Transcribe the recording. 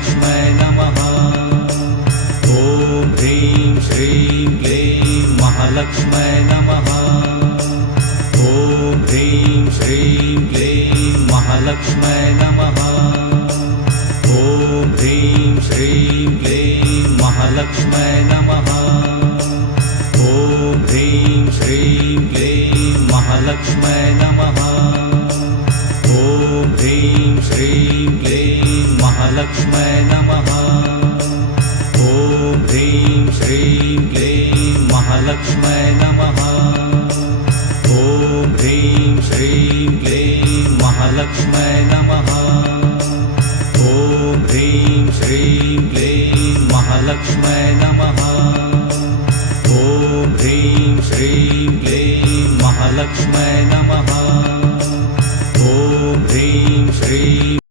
महालक्ष्म्यै नमः। ॐ ह्रीं श्रीं क्लीं महालक्ष्म्यै नमः। ॐ ह्रीं श्रीं क्लीं महालक्ष्म्यै नमः। ॐ ह्रीं श्रीं क्लीं महालक्ष्म्यै नमः। ॐ ह्रीं श्रीं क्लीं महालक्ष्म्यै नमः। ॐ ह्रीं श्रीं क्लीं महालक्ष्म्यै नमः। ॐ ह्रीं श्रीं क्लीं महालक्ष्म्यै नमः। ॐ ह्रीं श्रीं क्लीं महालक्ष्म्यै नमः। ॐ ह्रीं श्रीं क्लीं महालक्ष्म्यै